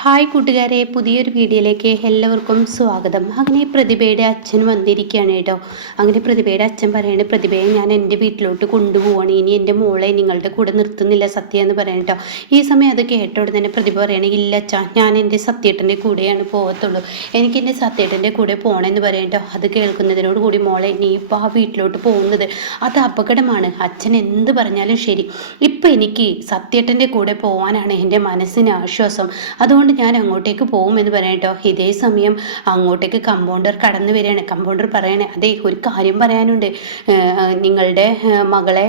Hi കൂട്ടുകാരെ, പുതിയൊരു വീഡിയോയിലേക്ക് എല്ലാവർക്കും സ്വാഗതം. അങ്ങനെ പ്രതിഭയുടെ അച്ഛൻ വന്നിരിക്കുകയാണ് കേട്ടോ. അങ്ങനെ പ്രതിഭയുടെ അച്ഛൻ പറയാണ്, പ്രതിഭയെ ഞാൻ എൻ്റെ വീട്ടിലോട്ട് കൊണ്ടുപോവാണ്, ഇനി എൻ്റെ മോളെ നിങ്ങളുടെ കൂടെ നിർത്തുന്നില്ല സത്യ എന്ന് പറയാൻ കേട്ടോ. ഈ സമയം അത് കേട്ടോടെ തന്നെ പ്രതിഭ പറയണേ, ഇല്ല അച്ഛാ, ഞാൻ എൻ്റെ സത്യേട്ടൻ്റെ കൂടെയാണ് പോകത്തുള്ളൂ, എനിക്ക് എൻ്റെ സത്യേട്ടൻ്റെ കൂടെ പോകണമെന്ന് പറയാം കേട്ടോ. അത് കേൾക്കുന്നതിനോട് കൂടി മോളെ, നീ ഇപ്പോൾ ആ വീട്ടിലോട്ട് പോകുന്നത് അത് അപകടമാണ്, അച്ഛൻ എന്ത് പറഞ്ഞാലും ശരി, ഇപ്പം എനിക്ക് സത്യേട്ടൻ്റെ കൂടെ പോകാനാണ് എൻ്റെ മനസ്സിന് ആശ്വാസം, അതുകൊണ്ട് ഞാൻ അങ്ങോട്ടേക്ക് പോകുമെന്ന് പറയാം കേട്ടോ. ഇതേ സമയം അങ്ങോട്ടേക്ക് കമ്പൗണ്ടർ കടന്നു വരികയാണ്. കമ്പൗണ്ടർ പറയണേ, അതെ ഒരു കാര്യം പറയാനുണ്ട്, നിങ്ങളുടെ മകളെ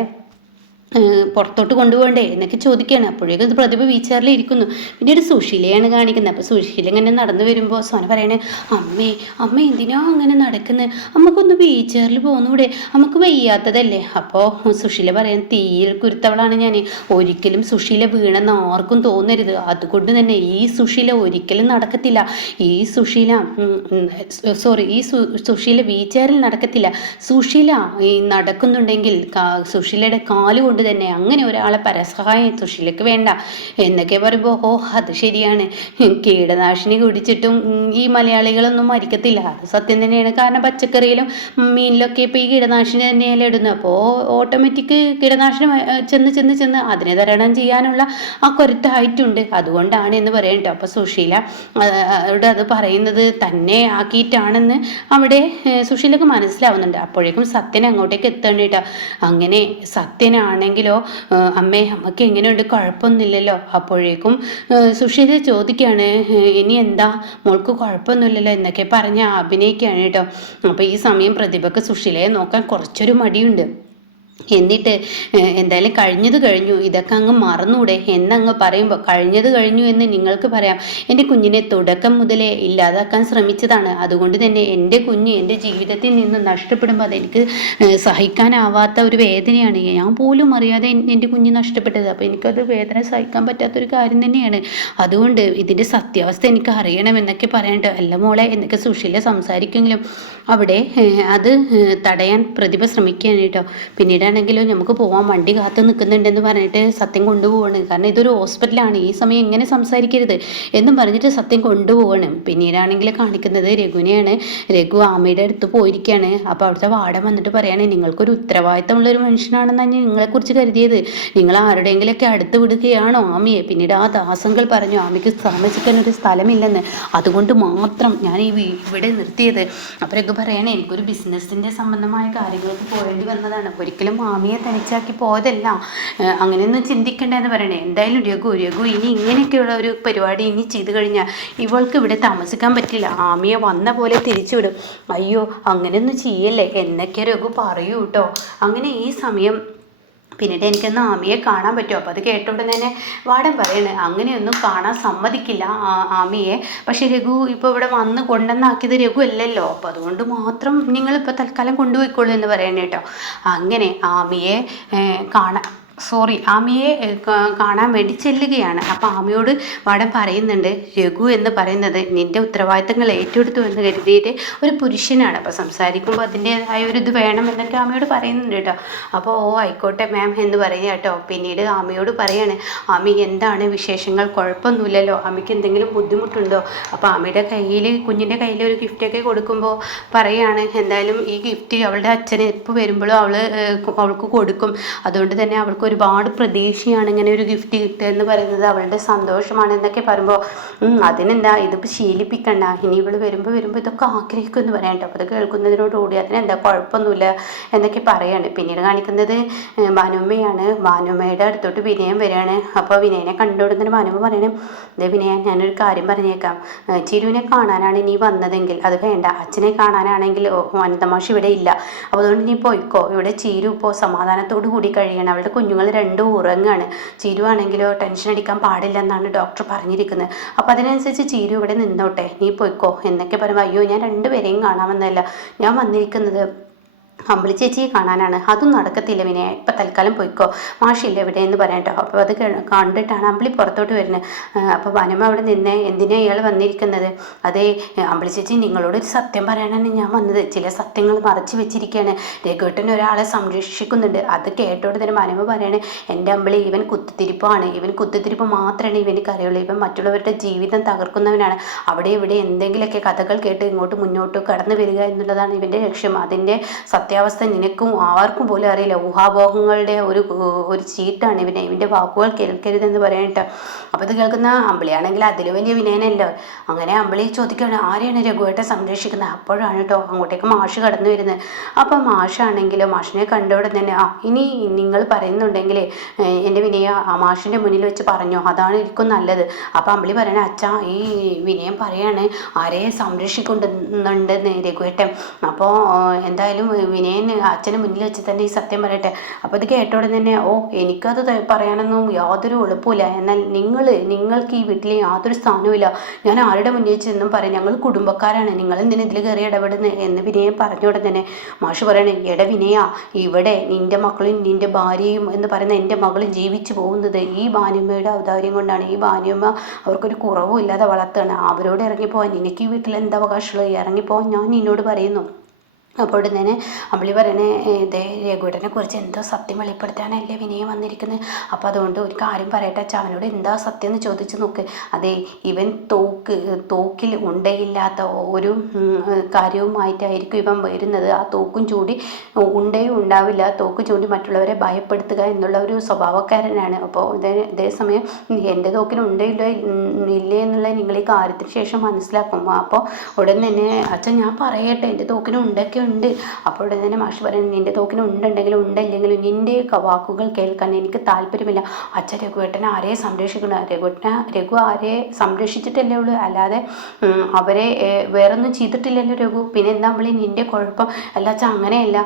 പുറത്തോട്ട് കൊണ്ടുപോകണ്ടേ എന്നൊക്കെ ചോദിക്കുകയാണ്. അപ്പോഴേക്കും ഇത് പ്രതിഭ വീൽചെയറിൽ ഇരിക്കുന്നു. പിന്നീട് സുശീലയാണ് കാണിക്കുന്നത്. അപ്പോൾ സുശീല ഇങ്ങനെ നടന്നു വരുമ്പോൾ സോന പറയണേ, അമ്മ എന്തിനാ അങ്ങനെ നടക്കുന്നത്, നമുക്കൊന്ന് വീൽചെയറിൽ പോകുന്നൂടെ, നമുക്ക് വയ്യാത്തതല്ലേ. അപ്പോൾ സുശീല പറയാൻ, തീയിൽ കുരുത്തവളാണ് ഞാൻ, ഒരിക്കലും സുശീല വീണെന്ന് ആർക്കും തോന്നരുത്, അതുകൊണ്ട് തന്നെ ഈ സുശീല ഒരിക്കലും നടക്കത്തില്ല, ഈ സുശീല വീൽചെയറിൽ നടക്കത്തില്ല, സുശീല ഈ നടക്കുന്നുണ്ടെങ്കിൽ സുശീലയുടെ കാല് കൊണ്ട് തന്നെ, അങ്ങനെ ഒരാളെ പരസഹായം സുശീലക്ക് വേണ്ട എന്നൊക്കെ പറയുമ്പോൾ, അത് ശരിയാണ്, കീടനാശിനി കുടിച്ചിട്ടും ഈ മലയാളികളൊന്നും മരിക്കത്തില്ല, അത് സത്യം തന്നെയാണ്. കാരണം പച്ചക്കറിയിലും മീനിലൊക്കെ ഇപ്പോൾ ഈ കീടനാശിനി തന്നെയല്ലേ ഇടുന്നത്, അപ്പോൾ ഓട്ടോമാറ്റിക് കീടനാശിനി ചെന്ന് അതിനെ തരണം ചെയ്യാനുള്ള ആ കരുത്തായിട്ടുണ്ട്, അതുകൊണ്ടാണ് എന്ന് പറയാം കേട്ടോ. അപ്പോൾ സുശീല അവിടെ അത് പറയുന്നത് തന്നെ ആക്കിയിട്ടാണെന്ന് അവിടെ സുശീലക്ക് മനസ്സിലാവുന്നുണ്ട്. അപ്പോഴേക്കും സത്യൻ അങ്ങോട്ടേക്ക് എത്തണം കേട്ടോ. അങ്ങനെ സത്യനാണെങ്കിലോ, അമ്മേ അമ്മയ്ക്ക് എങ്ങനെയുണ്ട്, കുഴപ്പമൊന്നുമില്ലല്ലോ. അപ്പോഴേക്കും സുശീല ചോദിക്കുകയാണ്, ഇനി എന്താ മോൾക്ക് കുഴപ്പമൊന്നുമില്ലല്ലോ എന്നൊക്കെ പറഞ്ഞ് അഭിനയിക്കുകയാണ് കേട്ടോ. അപ്പോൾ ഈ സമയം പ്രതിഭക്ക് സുശീലയെ നോക്കാൻ കുറച്ചൊരു മടിയുണ്ട്. എന്നിട്ട് എന്തായാലും കഴിഞ്ഞത് കഴിഞ്ഞു, ഇതൊക്കെ അങ്ങ് മറന്നൂടെ എന്നങ്ങ് പറയുമ്പോൾ, കഴിഞ്ഞത് കഴിഞ്ഞു എന്ന് നിങ്ങൾക്ക് പറയാം, എൻ്റെ കുഞ്ഞിനെ തുടക്കം മുതലേ ഇല്ലാതാക്കാൻ ശ്രമിച്ചതാണ്, അതുകൊണ്ട് തന്നെ എൻ്റെ കുഞ്ഞ് എൻ്റെ ജീവിതത്തിൽ നിന്ന് നഷ്ടപ്പെടുമ്പോൾ അതെനിക്ക് സഹിക്കാനാവാത്ത ഒരു വേദനയാണ്, ഞാൻ പോലും അറിയാതെ എൻ്റെ കുഞ്ഞ് നഷ്ടപ്പെട്ടത്, അപ്പോൾ എനിക്കത് വേദന സഹിക്കാൻ പറ്റാത്തൊരു കാര്യം തന്നെയാണ്, അതുകൊണ്ട് ഇതിൻ്റെ സത്യാവസ്ഥ എനിക്ക് അറിയണമെന്നൊക്കെ പറയാണ്ട്. അല്ല മോളെ എന്നൊക്കെ സുശീല സംസാരിക്കുമെങ്കിലും അവിടെ അത് തടയാൻ പ്രതിഭ ശ്രമിക്കുകയാണ് കേട്ടോ. പിന്നീടാണെങ്കിലും നമുക്ക് പോകാൻ വണ്ടി കാത്തു നിൽക്കുന്നുണ്ടെന്ന് പറഞ്ഞിട്ട് സത്യം കൊണ്ടുപോവാണ്. കാരണം ഇതൊരു ഹോസ്പിറ്റലാണ്, ഈ സമയം എങ്ങനെ സംസാരിക്കരുത് എന്നും പറഞ്ഞിട്ട് സത്യം കൊണ്ടുപോവാണ്. പിന്നീടാണെങ്കിൽ കാണിക്കുന്നത് രഘുവിനെയാണ്. രഘു ആമയുടെ അടുത്ത് പോയിരിക്കുകയാണ്. അപ്പോൾ അവിടുത്തെ വാർഡൻ വന്നിട്ട് പറയാണ്, നിങ്ങൾക്കൊരു ഉത്തരവാദിത്തമുള്ളൊരു മനുഷ്യനാണെന്നാണ് നിങ്ങളെക്കുറിച്ച് കരുതിയത്, നിങ്ങൾ ആരുടെയെങ്കിലൊക്കെ അടുത്ത് വിടുകയാണോ ആമിയെ. പിന്നീട് ആ ദാസങ്ങൾ പറഞ്ഞു, ആമിക്ക് താമസിക്കാനൊരു സ്ഥലമില്ലെന്ന്, അതുകൊണ്ട് മാത്രം ഞാൻ ഇവിടെ നിർത്തിയത്. അപ്പോൾ രഘു പറയണേ, എനിക്കൊരു ബിസിനസ്സിൻ്റെ സംബന്ധമായ കാര്യങ്ങൾക്ക് പോകേണ്ടി വന്നതാണ്, ഒരിക്കലും മാമിയെ തനിച്ചാക്കി പോയതല്ല, അങ്ങനെയൊന്നും ചിന്തിക്കേണ്ടതെന്ന് പറയണേ. എന്തായാലും രഘു ഇനി ഇങ്ങനെയൊക്കെയുള്ള ഒരു പരിപാടി ഇനി ചെയ്തു കഴിഞ്ഞാൽ ഇവൾക്ക് ഇവിടെ താമസിക്കാൻ പറ്റില്ല, ആമിയെ വന്ന പോലെ തിരിച്ചുവിടും, അയ്യോ അങ്ങനെയൊന്നും ചെയ്യല്ലേ എന്നൊക്കെ രഘു പറയൂ കേട്ടോ. അങ്ങനെ ഈ സമയം പിന്നീട് എനിക്കൊന്ന് ആമിയെ കാണാൻ പറ്റുമോ. അപ്പോൾ അത് കേട്ടോണ്ട് തന്നെ വാടൻ പറയണേ, അങ്ങനെയൊന്നും കാണാൻ സമ്മതിക്കില്ല ആമിയെ, പക്ഷേ രഘു ഇപ്പോൾ ഇവിടെ വന്ന് കൊണ്ടുവന്നാക്കിയത് രഘു അല്ലല്ലോ, അപ്പോൾ അതുകൊണ്ട് മാത്രം നിങ്ങളിപ്പോൾ തൽക്കാലം കൊണ്ടുപോയിക്കോളൂ എന്ന് പറയണേ കേട്ടോ. അങ്ങനെ ആമിയെ ആമിയെ കാണാൻ വേണ്ടി ചെല്ലുകയാണ്. അപ്പോൾ ആമിയോട് വാടൻ പറയുന്നുണ്ട്, രഘു എന്ന് പറയുന്നത് നിൻ്റെ ഉത്തരവാദിത്തങ്ങൾ ഏറ്റെടുത്തു എന്ന് കരുതിയിട്ട് ഒരു പുരുഷനാണ്, അപ്പോൾ സംസാരിക്കുമ്പോൾ അതിൻ്റെതായ ഒരു ഇത് വേണമെന്നൊക്കെ ആമിയോട് പറയുന്നുണ്ട് കേട്ടോ. അപ്പോൾ ആയിക്കോട്ടെ മാം എന്ന് പറയുക കേട്ടോ. പിന്നീട് ആമിയോട് പറയാണ്, ആമി എന്താണ് വിശേഷങ്ങൾ, കുഴപ്പമൊന്നുമില്ലല്ലോ, ആമിക്ക് എന്തെങ്കിലും ബുദ്ധിമുട്ടുണ്ടോ. അപ്പോൾ ആമിയുടെ കുഞ്ഞിൻ്റെ കയ്യിൽ ഒരു ഗിഫ്റ്റൊക്കെ കൊടുക്കുമ്പോൾ പറയാണ്, എന്തായാലും ഈ ഗിഫ്റ്റ് അവളുടെ അച്ഛന് എപ്പോൾ വരുമ്പോഴും അവൾക്ക് കൊടുക്കും, അതുകൊണ്ട് തന്നെ അവൾക്ക് ഒരുപാട് പ്രതീക്ഷയാണ് ഇങ്ങനെ ഒരു ഗിഫ്റ്റ് കിട്ടുക എന്ന് പറയുന്നത്, അവളുടെ സന്തോഷമാണ് എന്നൊക്കെ പറയുമ്പോൾ, അതിനെന്താ ഇതിപ്പോൾ ശീലിപ്പിക്കണ്ട, ഇനി ഇവൾ വരുമ്പോൾ ഇതൊക്കെ ആഗ്രഹിക്കും എന്ന് പറയാം കേട്ടോ. അപ്പോൾ അത് കേൾക്കുന്നതിനോടുകൂടി അതിനെന്താ കുഴപ്പമൊന്നുമില്ല എന്നൊക്കെ പറയാണ്. പിന്നീട് കാണിക്കുന്നത് ഭാനുമ്മയാണ്. ഭാനുമ്മയുടെ അടുത്തോട്ട് വിനയം വരികയാണ്. അപ്പോൾ വിനയനെ കണ്ടുകൊടുക്കുന്ന ഭാനുമ്മ പറയണം, ഇതേ വിനയ, ഞാനൊരു കാര്യം പറഞ്ഞേക്കാം, ചിരുവിനെ കാണാനാണ് നീ വന്നതെങ്കിൽ അത് വേണ്ട, അച്ഛനെ കാണാനാണെങ്കിൽ അനന്തമാഷ് ഇവിടെ ഇല്ല, അപ്പോൾ അതുകൊണ്ട് നീ പോയിക്കോ, ഇവിടെ ചീരു ഇപ്പോൾ സമാധാനത്തോടു കൂടി കഴിയണം, അവളുടെ കുഞ്ഞുങ്ങൾ രണ്ടും ഉറങ്ങാണ്, ചീരു ആണെങ്കിലോ ടെൻഷൻ അടിക്കാൻ പാടില്ലെന്നാണ് ഡോക്ടർ പറഞ്ഞിരിക്കുന്നത്, അപ്പോൾ അതിനനുസരിച്ച് ചീരു ഇവിടെ നിന്നോട്ടെ, നീ പോയിക്കോ എന്നൊക്കെ പറയുമ്പോൾ, അയ്യോ ഞാൻ രണ്ടുപേരെയും കാണാമെന്നല്ല ഞാൻ വന്നിരിക്കുന്നത്, അമ്പിളി ചേച്ചിയെ കാണാനാണ്. അതും നടക്കത്തില്ല വിനയ, ഇപ്പം തൽക്കാലം പോയിക്കോ, മാഷില്ല ഇവിടെ എന്ന് പറയാട്ടോ. അപ്പോൾ അത് കണ്ടിട്ടാണ് അമ്പിളി പുറത്തോട്ട് വരുന്നത്. അപ്പോൾ വനമ അവിടെ നിന്നേ, എന്തിനാ ഇയാൾ വന്നിരിക്കുന്നത്? അതേ അമ്പിളി ചേച്ചി, നിങ്ങളോടൊരു സത്യം പറയാനാണ് ഞാൻ വന്നത്. ചില സത്യങ്ങൾ മറച്ചു വെച്ചിരിക്കുകയാണ്. രഘുവേട്ടൻ ഒരാളെ സംരക്ഷിക്കുന്നുണ്ട്. അത് കേട്ടോടെ തന്നെ വനമ പറയാണ്, എൻ്റെ അമ്പിളി, ഇവൻ കുത്തിത്തിരിപ്പാണ്. ഇവൻ കുത്തിത്തിരിപ്പ് മാത്രമാണ് ഇവനക്ക് അറിയുള്ളൂ. ഇവൻ മറ്റുള്ളവരുടെ ജീവിതം തകർക്കുന്നവനാണ്. അവിടെ ഇവിടെ എന്തെങ്കിലുമൊക്കെ കഥകൾ കേട്ട് ഇങ്ങോട്ട് മുന്നോട്ട് കടന്നു വരിക എന്നുള്ളതാണ് ഇവൻ്റെ ലക്ഷ്യം. അതിൻ്റെ സത്യാവസ്ഥ നിനക്കും ആർക്കും പോലും അറിയില്ല. ഊഹാപോഹങ്ങളുടെ ഒരു ചീട്ടാണ് ഇവൻ്റെ വാക്കുകൾ കേൾക്കരുതെന്ന് പറയട്ടെ. അപ്പോൾ ഇത് കേൾക്കുന്ന അമ്പിളിയാണെങ്കിൽ അതിൽ വലിയ വിനയനല്ലോ. അങ്ങനെ അമ്പിളി ചോദിക്കുകയാണ്, ആരെയാണ് രഘുവേട്ടൻ സംരക്ഷിക്കുന്നത്? അപ്പോഴാണ് കേട്ടോ അങ്ങോട്ടേക്ക് മാഷ് കടന്നു വരുന്നത്. അപ്പം മാഷാണെങ്കിലോ, മാഷിനെ കണ്ടോടെ തന്നെ, ഇനി നിങ്ങൾ പറയുന്നുണ്ടെങ്കിൽ എൻ്റെ വിനയ ആ മാഷിൻ്റെ മുന്നിൽ വെച്ച് പറഞ്ഞോ, അതാണ് എനിക്കും നല്ലത്. അപ്പം അമ്പിളി പറയണേ, അച്ഛാ, ഈ വിനയം പറയാണ് ആരെയെ സംരക്ഷിക്കുന്നുണ്ടെന്ന് രഘുവേട്ടൻ. അപ്പോൾ എന്തായാലും വിനയൻ അച്ഛന് മുന്നിൽ വെച്ച് തന്നെ ഈ സത്യം പറയട്ടെ. അപ്പോൾ ഇത് കേട്ടോടെ തന്നെ, എനിക്കത് പറയാനൊന്നും യാതൊരു എളുപ്പമില്ല. എന്നാൽ നിങ്ങൾക്ക് ഈ വീട്ടിൽ യാതൊരു സ്ഥാനവുമില്ല. ഞാൻ ആരുടെ മുന്നിൽ വെച്ചെന്നും പറയും, ഞങ്ങൾ കുടുംബക്കാരാണ്, നിങ്ങൾ എന്തിനും ഇതിൽ കയറി ഇടപെടുന്നത് എന്ന് വിനയം പറഞ്ഞോടെ തന്നെ മാഷ് പറയണേ, എട വിനയ, ഇവിടെ നിൻ്റെ മക്കളും നിൻ്റെ ഭാര്യയും എന്ന് പറയുന്ന എൻ്റെ മകളും ജീവിച്ചു പോകുന്നത് ഈ ഭാനുമ്മയുടെ ഔദാര്യം കൊണ്ടാണ്. ഈ ഭാനുമ്മ അവർക്കൊരു കുറവും ഇല്ലാതെ വളർത്തുകയാണ്. അവരോട് ഇറങ്ങിപ്പോവാൻ നിനക്ക് ഈ വീട്ടിൽ എന്താ അവകാശമുള്ളത്? ഇറങ്ങിപ്പോവാൻ ഞാൻ നിന്നോട് പറയുന്നു. അപ്പോൾ തന്നെ അമ്പിളി പറയണേ, ഇതേ രഘുവേട്ടനെ കുറിച്ച് എന്തോ സത്യം വെളിപ്പെടുത്താനല്ലേ വിനയം വന്നിരിക്കുന്നത്. അപ്പോൾ അതുകൊണ്ട് ഒരു കാര്യം പറയട്ടെ അച്ഛാ, അവനോട് എന്താ സത്യം എന്ന് ചോദിച്ചു നോക്ക്. അതെ, ഇവൻ തോക്കിൽ ഉണ്ടയില്ലാത്ത ഒരു കാര്യവുമായിട്ടായിരിക്കും ഇവൻ വരുന്നത്. ആ തോക്കും ചൂടി ഉണ്ടയും ഉണ്ടാവില്ല, തോക്ക് ചൂണ്ടി മറ്റുള്ളവരെ ഭയപ്പെടുത്തുക എന്നുള്ള ഒരു സ്വഭാവക്കാരനാണ്. അപ്പോൾ ഇതേസമയം എൻ്റെ തോക്കിന് ഉണ്ടയില്ലോ ഇല്ലേ എന്നുള്ളത് നിങ്ങൾ ഈ കാര്യത്തിന് ശേഷം മനസ്സിലാക്കും. അപ്പോൾ ഉടൻ തന്നെ, അച്ഛൻ ഞാൻ പറയട്ടെ, എൻ്റെ തോക്കിന് ഉണ്ടൊക്കെ ഉണ്ട്. അപ്പോൾ ഉടൻ തന്നെ മാഷ് പറയുന്നത്, നിൻ്റെ തോക്കിന് ഉണ്ടെങ്കിലും ഉണ്ടില്ലെങ്കിലും നിൻ്റെ വാക്കുകൾ കേൾക്കാൻ എനിക്ക് താല്പര്യമില്ല. അച്ഛൻ രഘുവേട്ടനെ ആരെയെ സംരക്ഷിക്കണം? രഘു ആരെ സംരക്ഷിച്ചിട്ടല്ലേ ഉള്ളൂ, അല്ലാതെ അവരെ വേറൊന്നും ചെയ്തിട്ടില്ലല്ലോ രഘു. പിന്നെ എന്താ നമ്മളീ നിൻ്റെ കുഴപ്പം? അല്ല അച്ഛൻ അങ്ങനെയല്ല,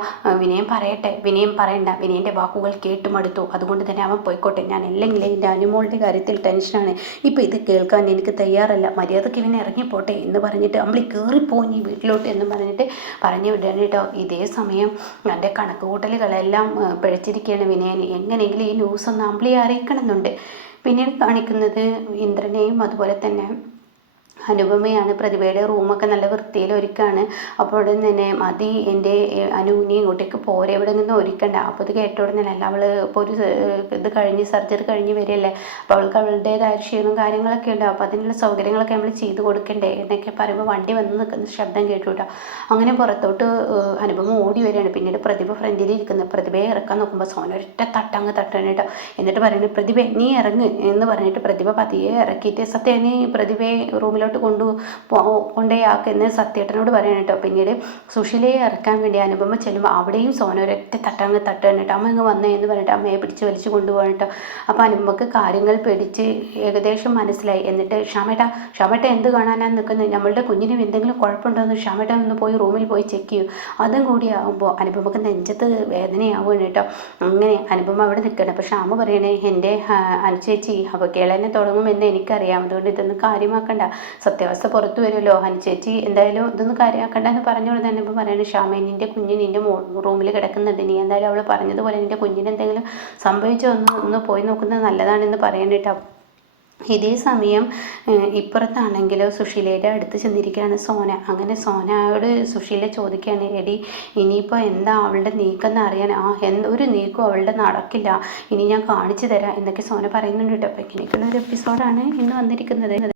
വിനയം പറയട്ടെ. വിനയം പറയണ്ട, വിനയൻ്റെ വാക്കുകൾ കേട്ടുമടുത്തു. അതുകൊണ്ട് തന്നെ അവൻ പോയിക്കോട്ടെ. ഞാൻ അല്ലെങ്കിൽ എൻ്റെ അനുമോളുടെ കാര്യത്തിൽ ടെൻഷനാണ്. ഇപ്പോൾ ഇത് കേൾക്കാൻ എനിക്ക് തയ്യാറല്ല. മര്യാദക്ക് ഇവനെ ഇറങ്ങിപ്പോട്ടെ എന്ന് പറഞ്ഞിട്ട് അമ്പിളി കയറിപ്പോയി വീട്ടിലോട്ട് എന്ന് പറഞ്ഞിട്ട് പറഞ്ഞു വിടാൻ കേട്ടോ. ഇതേ സമയം എൻ്റെ കണക്ക് കൂട്ടലുകളെല്ലാം പിഴച്ചിരിക്കുകയാണ് വിനയൻ. എങ്ങനെയെങ്കിലും ഈ ന്യൂസ് ഒന്ന് അമ്പിളിയെ അറിയിക്കണമെന്നുണ്ട്. പിന്നീട് കാണിക്കുന്നത് ഇന്ദ്രനെയും അതുപോലെ തന്നെ അനുപമയാണ്. പ്രതിഭയുടെ റൂമൊക്കെ നല്ല വൃത്തിയിൽ ഒരുക്കാണ്. അപ്പോൾ ഉടൻ തന്നെ, മതി എൻ്റെ അനുവിനെ ഇങ്ങോട്ടേക്ക് പോരെ, ഇവിടെ നിന്ന് ഒരുക്കണ്ട. അപ്പോൾ ഇത് കേട്ടോടെ തന്നെ, അല്ല അവൾ ഇപ്പോൾ ഒരു ഇത് കഴിഞ്ഞ് സർജറി കഴിഞ്ഞ് വരികയല്ലേ, അപ്പോൾ അവൾക്ക് അവളുടേതായ ക്ഷീണവും കാര്യങ്ങളൊക്കെ ഉണ്ട്. അപ്പോൾ അതിനുള്ള സൗകര്യങ്ങളൊക്കെ നമ്മൾ ചെയ്ത് കൊടുക്കണ്ടേ എന്നൊക്കെ പറയുമ്പോൾ വണ്ടി വന്ന് നിൽക്കുന്ന ശബ്ദം കേട്ടു കേട്ടോ. അങ്ങനെ പുറത്തോട്ട് അനുപമ ഓടി വരികയാണ്. പിന്നീട് പ്രതിഭ ഫ്രണ്ടിൽ ഇരിക്കുന്നത്. പ്രതിഭയെ ഇറക്കാൻ നോക്കുമ്പോൾ സോന ഒരൊറ്റ തട്ടങ്ങ് തട്ടണം കേട്ടോ. എന്നിട്ട് പറയുന്നത്, പ്രതിഭ നീ ഇറങ്ങ് എന്ന് പറഞ്ഞിട്ട് പ്രതിഭ പതിയെ ഇറക്കിയിട്ട്, സത്യം നീ പ്രതിഭയെ റൂമിലോട്ട് കൊണ്ടേയാക്കെന്ന് സത്യേട്ടനോട് പറയണം കേട്ടോ. പിന്നീട് സുശീലയെ ഇറക്കാൻ വേണ്ടി അനുപമ ചെല്ലുമ്പോൾ അവിടെയും സോന ഒരൊറ്റ തട്ടങ്ങ് തട്ടുകയാണ് കേട്ടോ. അമ്മ ഇങ്ങ് വന്നേ എന്ന് പറഞ്ഞിട്ട് അമ്മയെ പിടിച്ച് വലിച്ചു കൊണ്ടുപോകണം കേട്ടോ. അപ്പോൾ അനുപമക്ക് കാര്യങ്ങൾ പിടിച്ച് ഏകദേശം മനസ്സിലായി. എന്നിട്ട് ഷാമേട്ട എന്ത് കാണാനാണ് നിൽക്കുന്നത്? നമ്മളുടെ കുഞ്ഞിനും എന്തെങ്കിലും കുഴപ്പമുണ്ടോയെന്ന് ഷാമേട്ട ഒന്ന് പോയി റൂമിൽ പോയി ചെക്ക് ചെയ്യൂ. അതും കൂടി ആകുമ്പോൾ അനുപമക്ക് നെഞ്ചത്ത് വേദനയാവുകയാണ് കേട്ടോ. അങ്ങനെ അനുപമ അവിടെ നിൽക്കണം. അപ്പോൾ ഷാമ പറയണേ, എൻ്റെ അനുചേച്ചി അപകേളനെ തുടങ്ങുമെന്ന് എനിക്കറിയാം, അതുകൊണ്ട് ഇതൊന്നും കാര്യമാക്കണ്ട, സത്യാവസ്ഥ പുറത്തു വരുമല്ലോ. അനുചേച്ചി എന്തായാലും ഇതൊന്നും കാര്യമാക്കണ്ട എന്ന് പറഞ്ഞോളൂ തന്നെ. ഇപ്പോൾ പറയണേ, ഷാമേ നിൻ്റെ കുഞ്ഞ് നിൻ്റെ റൂമിൽ കിടക്കുന്നുണ്ട്, നീ എന്തായാലും അവൾ പറഞ്ഞതുപോലെ നിൻ്റെ കുഞ്ഞിന് എന്തെങ്കിലും സംഭവിച്ചോ ഒന്ന് പോയി നോക്കുന്നത് നല്ലതാണെന്ന് പറയണ്ടിട്ടോ. ഇതേ സമയം ഇപ്പുറത്താണെങ്കിലോ സുശീലയുടെ അടുത്ത് ചെന്നിരിക്കുകയാണ് സോന. അങ്ങനെ സോനയോട് സുശീല ചോദിക്കുകയാണ്, എടി ഇനിയിപ്പോൾ എന്താ അവളുടെ നീക്കം എന്ന് അറിയാൻ. ഒരു നീക്കവും അവളുടെ നടക്കില്ല, ഇനി ഞാൻ കാണിച്ചു തരാം എന്നൊക്കെ സോന പറയുന്നുണ്ട് കേട്ടോ. അപ്പോൾ ഇങ്ങനെയൊക്കെയുള്ള ഒരു എപ്പിസോഡാണ് ഇന്ന് വന്നിരിക്കുന്നത്.